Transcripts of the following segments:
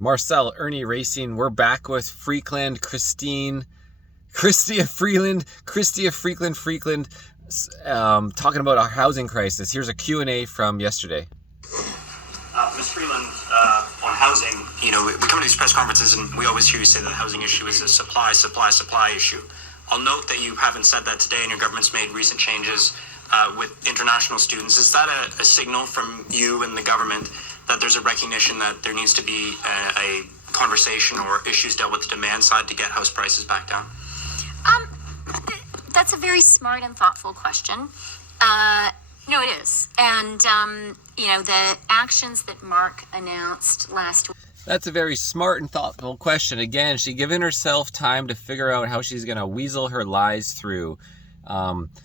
Marcel Irnieracing. We're back with FREAKLAND, Chyrista Freeland, talking about our housing crisis. Here's a Q&A from yesterday. Ms. Freeland, on housing, we come to these press conferences and we always hear you say that the housing issue is a supply issue. I'll note that you haven't said that today, and your government's made recent changes with international students. Is that a signal from you and the government that there's a recognition that there needs to be a conversation or issues dealt with the demand side to get house prices back down? That's a very smart and thoughtful question. No, it is. And, the actions that Mark announced last week. That's a very smart and thoughtful question. Again, she's given herself time to figure out how she's going to weasel her lies through.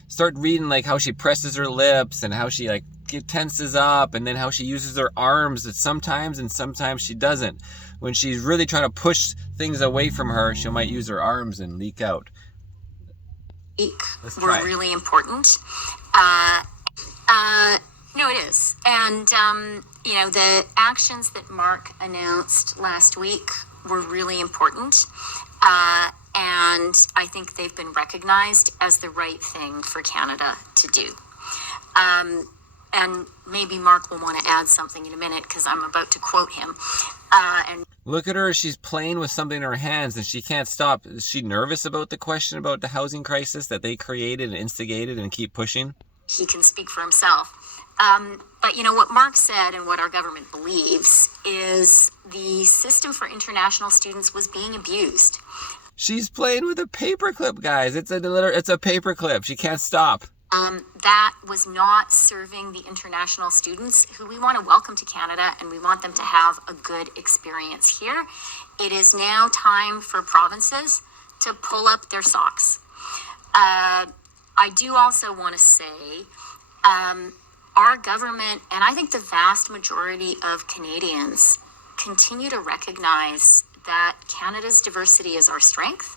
Start reading how she presses her lips and how she tenses up, and then how she uses her arms sometimes and sometimes she doesn't. When she's really trying to push things away from her, she might use her arms and leak out. Were really important. No, it is. And, the actions that Mark announced last week were really important. And I think they've been recognized as the right thing for Canada to do. And maybe Mark will want to add something in a minute because I'm about to quote him. Look at her. She's playing with something in her hands and she can't stop. Is she nervous about the question about the housing crisis that they created and instigated and keep pushing? He can speak for himself. But what Mark said and what our government believes is the system for international students was being abused. She's playing with a paperclip, guys. It's a paperclip. She can't stop. That was not serving the international students who we want to welcome to Canada, and we want them to have a good experience here. It is now time for provinces to pull up their socks. I do also want to say our government, and I think the vast majority of Canadians, continue to recognize that Canada's diversity is our strength,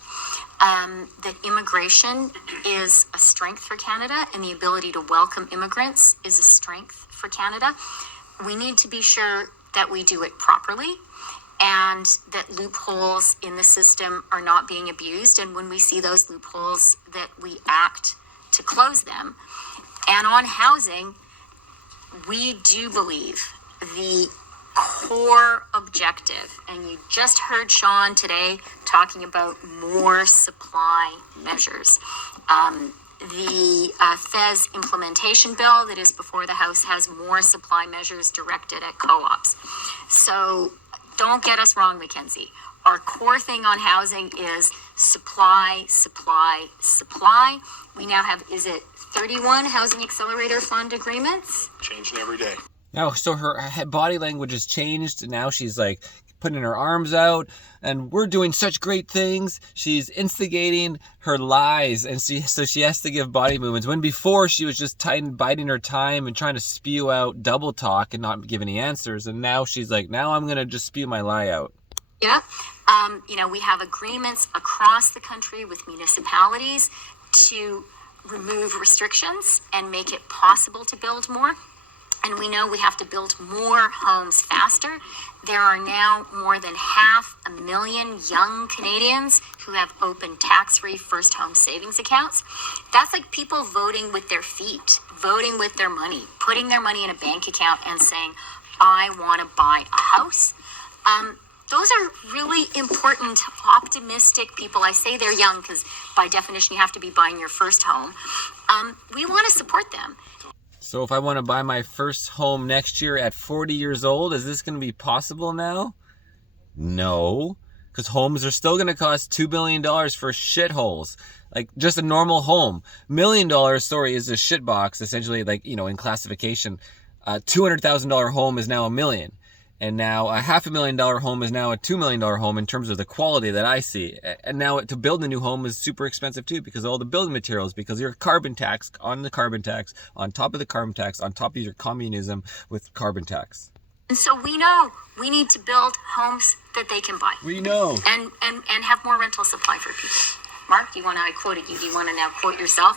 that immigration is a strength for Canada, and the ability to welcome immigrants is a strength for Canada. We need to be sure that we do it properly and that loopholes in the system are not being abused. And when we see those loopholes, that we act to close them. And on housing, we do believe the core objective, and you just heard Sean today talking about more supply measures. The FES implementation bill that is before the House has more supply measures directed at co-ops. So don't get us wrong, Mackenzie. Our core thing on housing is supply. We now have, 31 Housing Accelerator Fund agreements? Changing every day. Now, so her body language has changed, and now she's putting her arms out, and we're doing such great things. She's instigating her lies, and so she has to give body movements. When before she was just biding her time and trying to spew out double talk and not give any answers, and now she's now I'm going to just spew my lie out. Yeah. We have agreements across the country with municipalities to remove restrictions and make it possible to build more. And we know we have to build more homes faster. There are now more than 500,000 young Canadians who have opened tax-free first home savings accounts. That's like people voting with their feet, voting with their money, putting their money in a bank account and saying, I want to buy a house. Those are really important, optimistic people. I say they're young because by definition you have to be buying your first home. We want to support them. So if I want to buy my first home next year at 40 years old, is this going to be possible now? No, because homes are still going to cost $2 billion for shitholes. Just a normal home. $1 million, is a shitbox, essentially, in classification. A $200,000 home is now $1 million. And now a $500,000 home is now a $2 million home in terms of the quality that I see. And now to build a new home is super expensive too, because of all the building materials, because your carbon tax, on the carbon tax, on top of the carbon tax, on top of your communism with carbon tax. And so we know we need to build homes that they can buy. We know. And have more rental supply for people. Mark, I quoted you. Do you want to now quote yourself?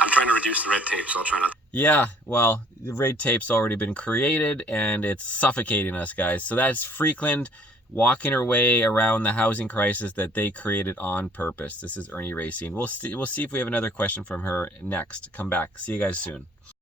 I'm trying to reduce the red tape, so I'll try not. Yeah, well, the red tape's already been created and it's suffocating us, guys. So that's Freakland walking her way around the housing crisis that they created on purpose. This is Irnieracing. We'll see if we have another question from her next. Come back. See you guys soon.